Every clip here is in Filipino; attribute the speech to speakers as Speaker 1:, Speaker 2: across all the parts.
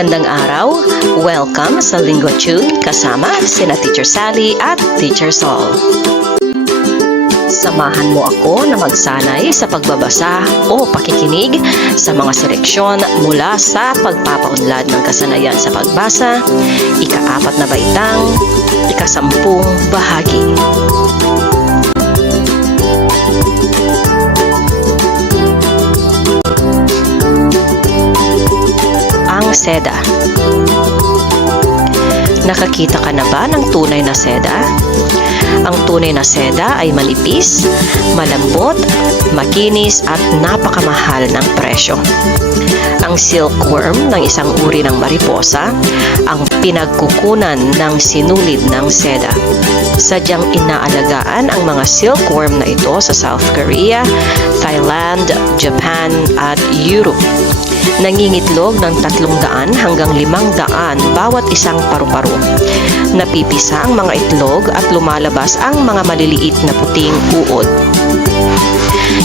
Speaker 1: Magandang araw! Welcome sa Lingua Tune kasama sina Teacher Sally at Teacher Sol. Samahan mo ako na magsanay sa pagbabasa o pakikinig sa mga seleksyon mula sa pagpapaunlad ng kasanayan sa pagbasa, ikaapat na baitang, ikasampung bahagi. Ang seda. Nakakita ka na ba ng tunay na seda? Ang tunay na seda ay manipis, malambot, makinis at napakamahal ng presyo. Ang silkworm ng isang uri ng mariposa ang pinagkukunan ng sinulid ng seda. Sadyang inaalagaan ang mga silkworm na ito sa South Korea, Thailand, Japan at Europe. Nangingitlog ng 300 hanggang 500 bawat isang paru-paro. Napipisa ang mga itlog at lumalabas ang mga maliliit na puting uod.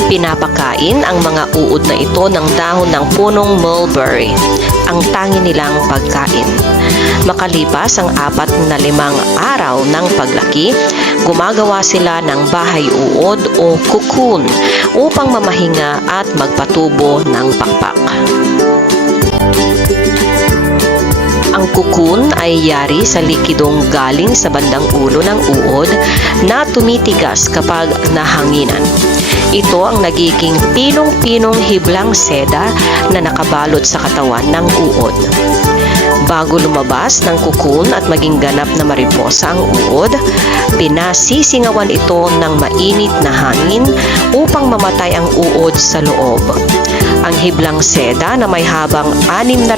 Speaker 1: Pinapakain ang mga uod na ito ng dahon ng punong mulberry, ang tangi nilang pagkain. Makalipas ang apat na limang araw ng paglaki, gumagawa sila ng bahay uod o cocoon upang mamahinga at magpatubo ng pakpak. Ang cocoon ay yari sa likidong galing sa bandang ulo ng uod na tumitigas kapag nahanginan. Ito ang nagiging pinong-pinong hiblang seda na nakabalot sa katawan ng uod. Bago lumabas ng cocoon at maging ganap na mariposa ang uod, pinasisingawan ito ng mainit na hangin upang mamatay ang uod sa loob. Ang hiblang seda na may habang 600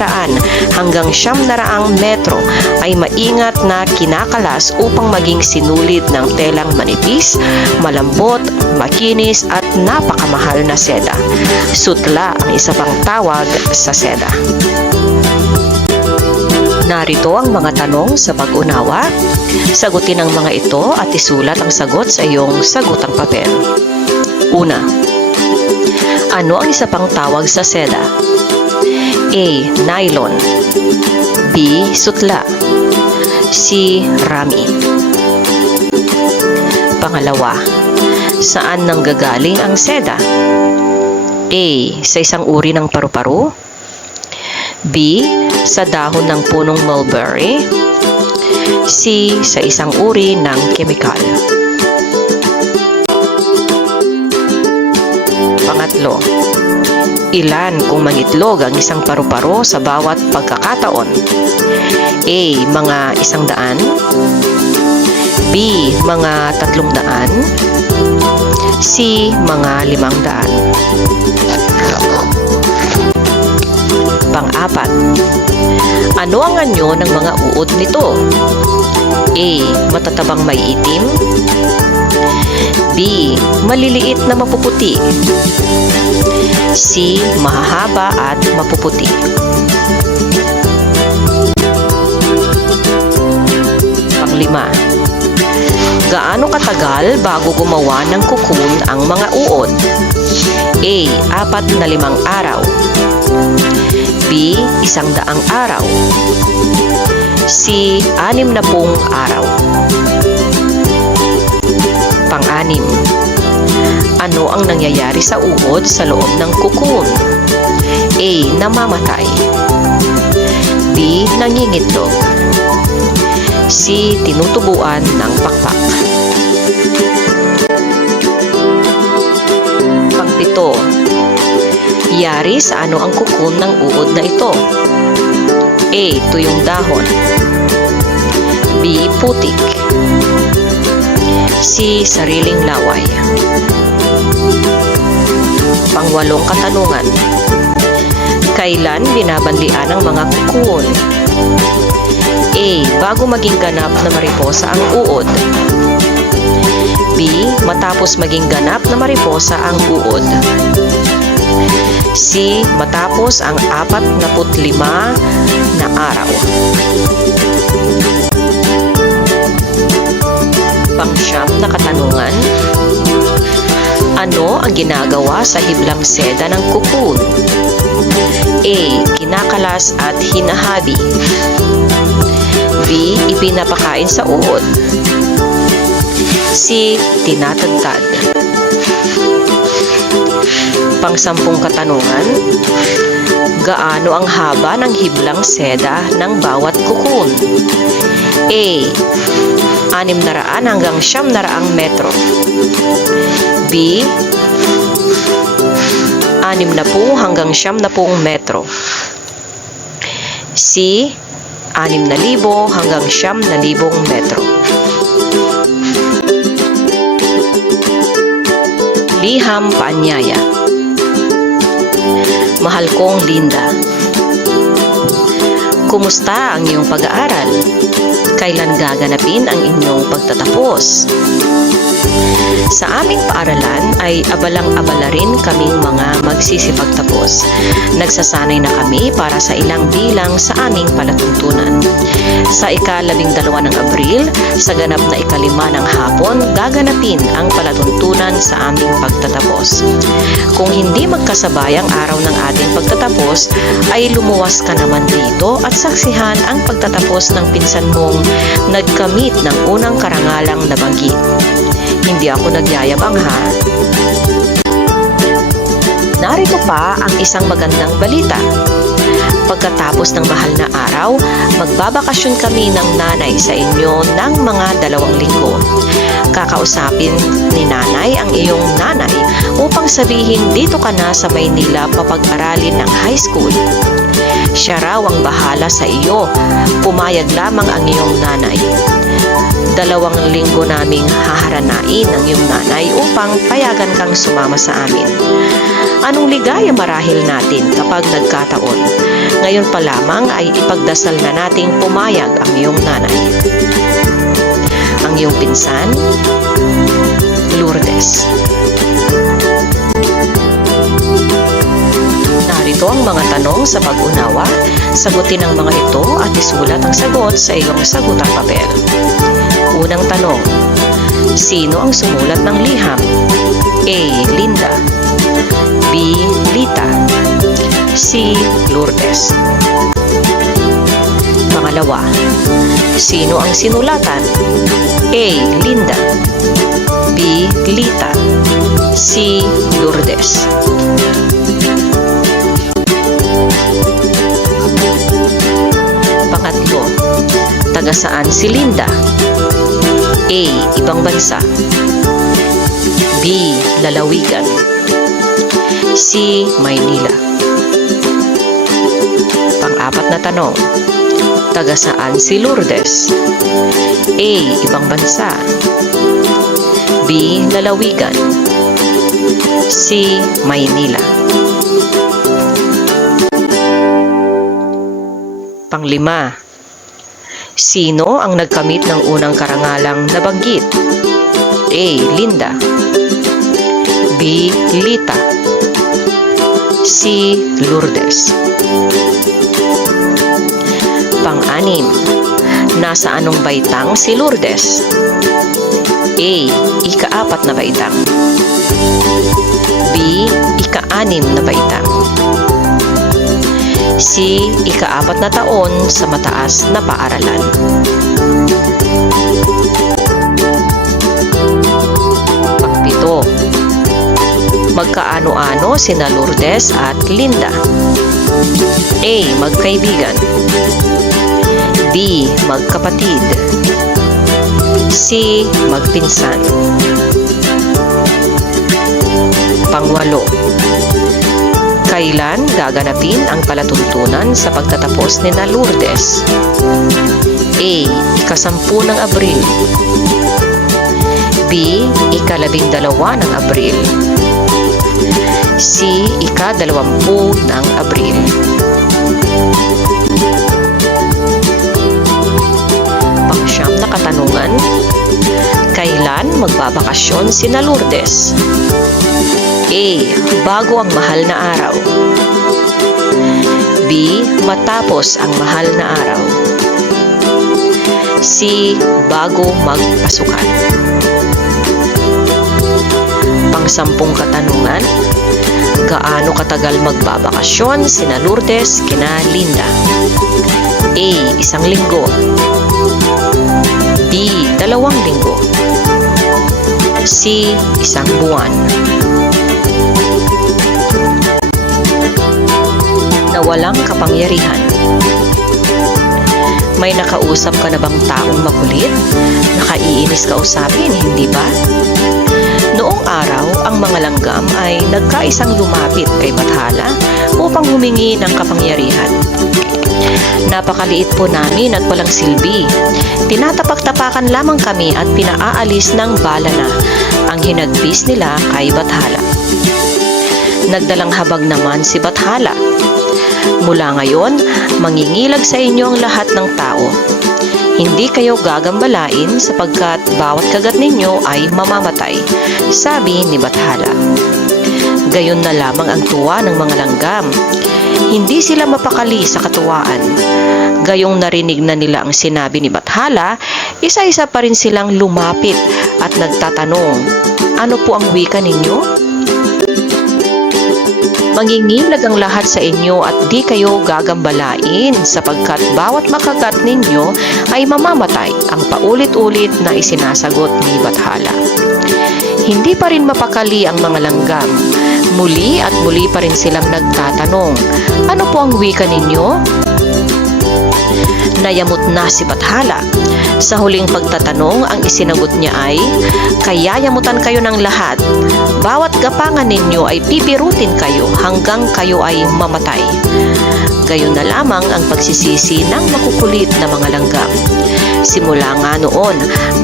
Speaker 1: hanggang 700 metro ay maingat na kinakalas upang maging sinulid ng telang manipis, malambot, makinis at napakamahal na seda. Sutla ang isa pang tawag sa seda. Narito ang mga tanong sa pag-unawa. Sagutin ang mga ito at isulat ang sagot sa iyong sagutang papel. Una, ano ang isa pang tawag sa seda? A. Nylon B. Sutla C. Rami Pangalawa, saan nanggagaling ang seda? A. Sa isang uri ng paru-paro B. Sa dahon ng punong mulberry C. Sa isang uri ng kemikal Pangatlo, ilan kung mangitlog ang isang paru-paro sa bawat pagkakataon? A. Mga isang daan B. Mga tatlong daan C. Mga limang daan Pang-apat, ano ang anyo ng mga uod nito? A. Matatabang may itim B. Maliliit na mapuputi C. Mahahaba at mapuputi Panglima Gaano katagal bago gumawa ng cocoon ang mga uod? A. Apat na limang araw B. Isang daang araw C. Anim na pung araw Ano ang nangyayari sa uod sa loob ng cocoon? A. Namamatay B. Nangingitlog C. Tinutubuan ng pakpak Pangpito Yari sa ano ang cocoon ng uod na ito? A. Tuyong dahon B. Putik C. Sariling laway Pangwalong katanungan Kailan binabanlian ang mga cocoon? A. Bago maging ganap na mariposa ang uod B. Matapos maging ganap na mariposa ang uod C. Matapos ang 45 na araw. Na katanungan. Ano ang ginagawa sa hiblang seda ng cocoon? A. kinakalas at hinahabi. B. Ipinapakain sa uod. C. Tinatagtad. Pangsampung katanungan, gaano ang haba ng hiblang seda ng bawat kukun? A. 600 hanggang 700 metro. B. 60 hanggang 70 metro. C. 6,000 hanggang 7,000 metro. Liham Paanyaya Mahal kong Linda Kumusta ang iyong pag-aaral? Kailan gaganapin ang inyong pagtatapos? Sa aming paaralan ay abalang-abala rin kaming mga magsisipagtapos. Nagsasanay na kami para sa ilang bilang sa aming palatuntunan. Sa ikalabing dalawa ng Abril, sa ganap na ikalima ng hapon, gaganapin ang palatuntunan sa aming pagtatapos. Kung hindi magkasabay ang araw ng ating pagtatapos, ay lumuwas ka naman dito at saksihan ang pagtatapos ng pinsan mong nagkamit ng unang karangalang nabanggit. Hindi ako nagyayabang ha. Narito pa ang isang magandang balita. Pagkatapos ng mahal na araw, magbabakasyon kami ng nanay sa inyo ng mga dalawang linggo. Kakausapin ni nanay ang iyong nanay upang sabihin dito ka na sa Maynila papag-aralin ng high school. Siya raw ang bahala sa iyo. Pumayag lamang ang iyong nanay dalawang linggo naming haharanain ang iyong nanay upang payagan kang sumama sa amin. Anong ligaya marahil natin kapag nagkataon? Ngayon pa lamang ay ipagdasal na nating pumayag ang iyong nanay. Ang iyong pinsan, Lourdes. Narito ang mga tanong sa pag-unawa. Sagutin ang mga ito at isulat ang sagot sa iyong sagutang papel. Unang tanong, sino ang sumulat ng liham? A. Linda B. Lita C. Lourdes Pangalawa, sino ang sinulatan? A. Linda B. Lita C. Lourdes taga saan si Linda? A. Ibang bansa B. Lalawigan C. Maynila Pang-apat na tanong Taga saan si Lourdes? A. Ibang bansa B. Lalawigan C. Maynila Panglima Sino ang nagkamit ng unang karangalang nabanggit? A. Linda B. Lita C. Lourdes Pang-anim Nasa anong baitang si Lourdes? A. Ika-apat na baitang B. Ika-anim na baitang C. Ika-apat na taon sa mataas na paaralan. Pangpito. Magkaano-ano sina Lourdes at Linda? A. Magkaibigan B. Magkapatid C. Magpinsan Pangwalo Kailan gaganapin ang palatuntunan sa pagtatapos ni na Lourdes? A. Ikasampu ng Abril B. Ikalabing dalawa ng Abril C. Ikadalawampu ng Abril Pangsyam na katanungan Kailan magbabakasyon si na Lourdes? A. Bago ang mahal na araw B. Matapos ang mahal na araw C. Bago magpasukan Pangsampung katanungan Gaano katagal magbabakasyon sina Lourdes kina Linda? A. Isang linggo B. Dalawang linggo C. Isang buwan walang kapangyarihan. May nakausap ka na bang taong makulit? Nakaiinis ka usapin, hindi ba? Noong araw, ang mga langgam ay nagkaisang lumapit kay Bathala upang humingi ng kapangyarihan. Napakaliit po namin at walang silbi. Tinatapak-tapakan lamang kami at pinaaalis ng bala na ang hinagbis nila kay Bathala. Nagdalang habag naman si Bathala. Mula ngayon, mangingilag sa inyo ang lahat ng tao. Hindi kayo gagambalain sapagkat bawat kagat ninyo ay mamamatay, sabi ni Bathala. Gayon na lamang ang tuwa ng mga langgam. Hindi sila mapakali sa katuwaan. Gayong narinig na nila ang sinabi ni Bathala, isa-isa pa rin silang lumapit at nagtatanong, ano po ang wika ninyo? Mangingilag ang lahat sa inyo at di kayo gagambalain sapagkat bawat makagat ninyo ay mamamatay ang paulit-ulit na isinasagot ni Bathala. Hindi pa rin mapakali ang mga langgam. Muli at muli pa rin silang nagtatanong, ano po ang wika ninyo? Nayamot na si Bathala. Sa huling pagtatanong, ang isinagot niya ay, Kayayamutan kayo ng lahat. Bawat gapangan ninyo ay pipirutin kayo hanggang kayo ay mamatay. Gayon na lamang ang pagsisisi ng makukulit na mga langgam. Simula nga noon,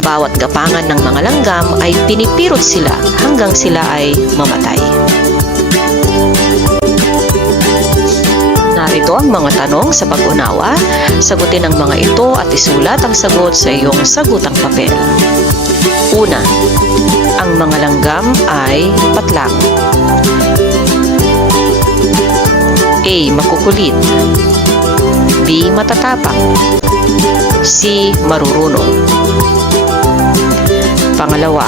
Speaker 1: bawat gapangan ng mga langgam ay pinipirot sila hanggang sila ay mamatay. Narito ang mga tanong sa pag-unawa. Sagutin ang mga ito at isulat ang sagot sa iyong sagutang papel. Una, ang mga langgam ay patlang. A. Makukulit B. Matatapang C. Marurunong Pangalawa,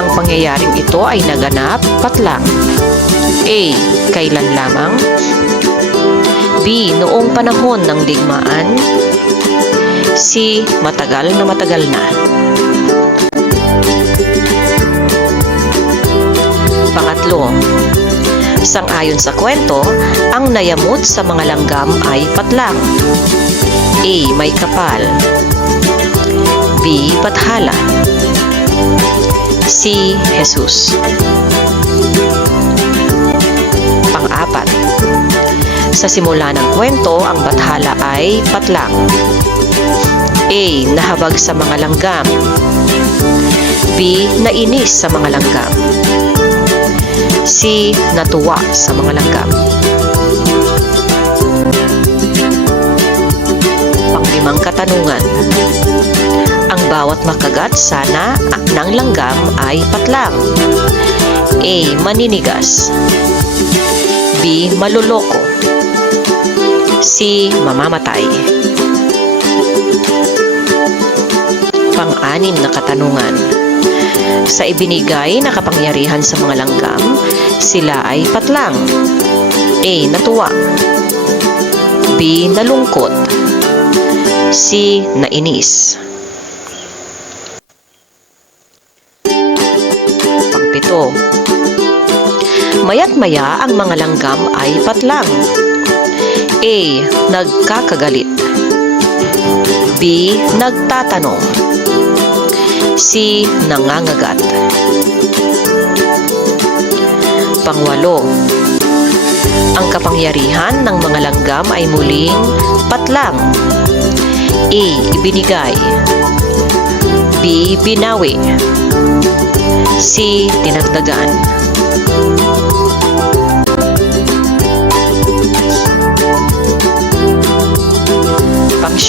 Speaker 1: ang pangyayaring ito ay naganap patlang. A. Kailan lamang B. Noong panahon ng digmaan C. Matagal na matagal na Pangatlo, Sang-ayon sa kwento, ang nayamot sa mga langgam ay patlang. A. May kapal. B. Bathala. C. Jesus. Pang-apat, sa simula ng kwento, ang bathala ay patlang. A. Nahabag sa mga langgam. B. Nainis sa mga langgam. C. Natuwa sa mga langgam. Panglimang katanungan. Ang bawat makagat sana ng langgam ay patlang. A. Maninigas. B. Maluloko. C. Mamamatay. Pang-anim na katanungan. Sa ibinigay na kapangyarihan sa mga langgam, sila ay patlang. A. Natuwa. B. Nalungkot. C. Nainis. Pangpito. Mayat maya ang mga langgam ay patlang. A. Nagkakagalit B. Nagtatanong C. Nangangagat Pangwalo Ang kapangyarihan ng mga langgam ay muling patlang A. Ibinigay B. Binawi C. Tinagdagan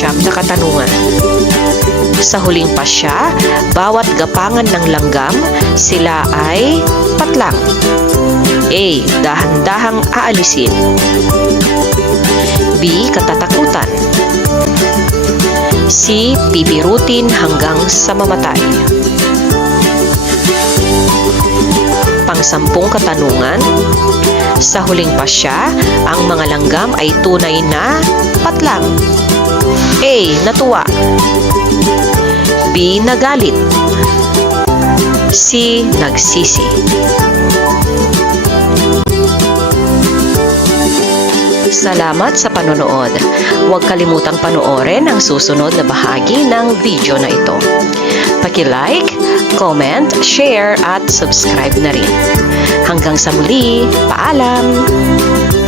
Speaker 1: Pangsyam na katanungan sa huling pasya, bawat gapangan ng langgam, sila ay patlang. A. Dahan-dahang aalisin. B. Katatakutan. C. Pipirutin hanggang sa mamatay. pang-sampung katanungan? Sa huling pasya, ang mga langgam ay tunay na patlang. A. Natuwa B. Nagalit C. Nagsisi Salamat sa panonood. Huwag kalimutang panoorin ang susunod na bahagi ng video na ito. Paki-like, comment, share at subscribe na rin. Hanggang sa muli, paalam!